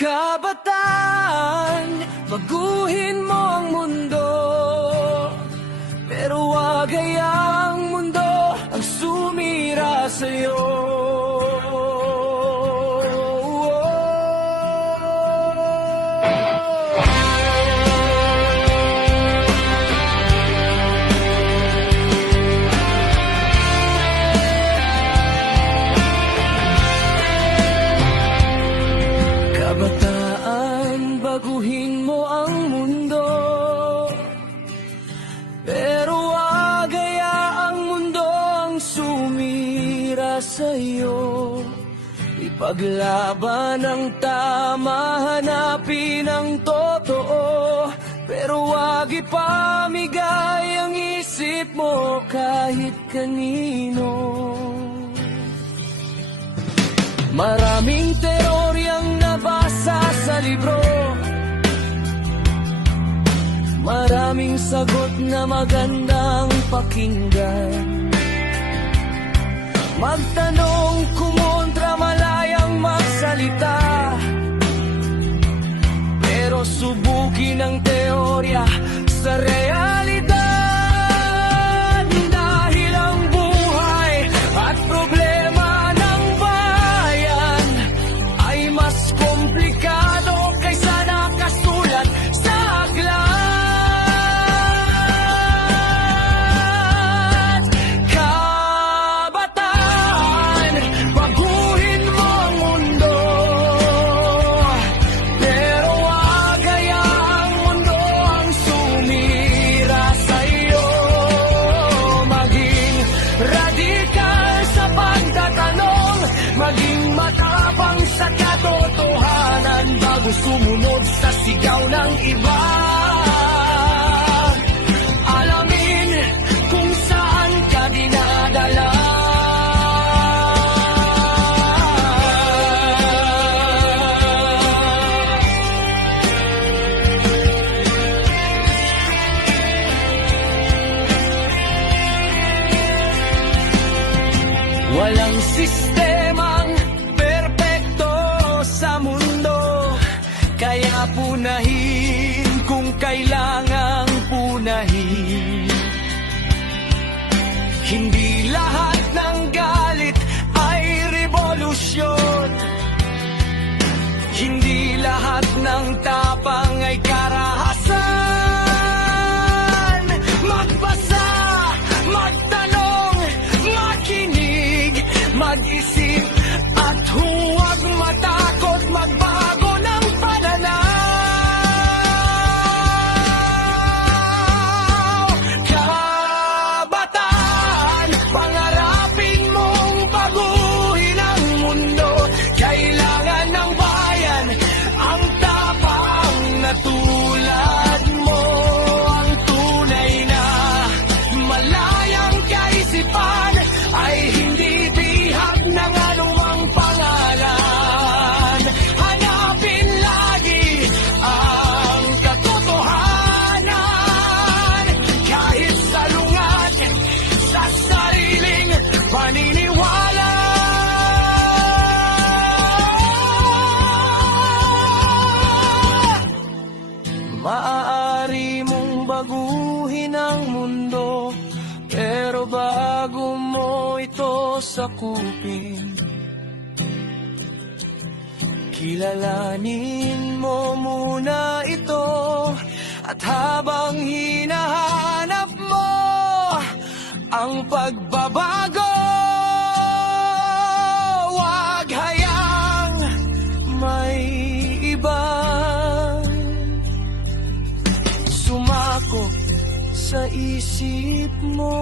Kabataan, baguhin mo ang mundo, pero wag hayaang mundo ang sumira sa'yo. Kabataan, baguhin mo ang mundo, pero wag hayaang mundo ang sumira sa'yo. Ipaglaban ang tama, hanapin ang totoo, pero wag ipamigay ang isip mo kahit kanino. Maraming teoryang nabasa sa libro, maraming sagot na magandang pakinggan. Magtanong, kumontra, malayang magsalita, pero subukin ang teorya sa realidad. Dahil ang buhay at problema ng bayan ay mas komplikado kaysa nakasulat sa aklat. Kabataan, baguhin mo ang mundo, pero wag hayaang mundo ang sumira sa'yo. Maging radikal sa pagtatanong, maging matapang sa katotohanan bago sumunod sa sigaw ng iba. Alamin kung saan ka dinadala. Walang sistemang perpekto sa mundo, kaya punahin kung kailangang punahin. Hindi lahat ng galit ay revolusyon, hindi lahat ng tapang ay karahasan. Magbasa, magtanong, makinig, mag-isip at huwag matakot magbago ng pananaw. Kabataan, pangarapin mong baguhin ang mundo. Kailangan ng bayan ang tapang na tulad mo, ang tunay na malayang kaisipan ay hindi bihag ng anumang pangalan. Hanapin lagi ang katotohanan, kahit salungat sa sariling paniniwala. Maaari mong baguhin ang mundo, pero bago mo ito sakupin, kilalanin mo muna ito. At habang hinahanap mo ang pagbabago, wag hayaang may iba sumako sa isip mo.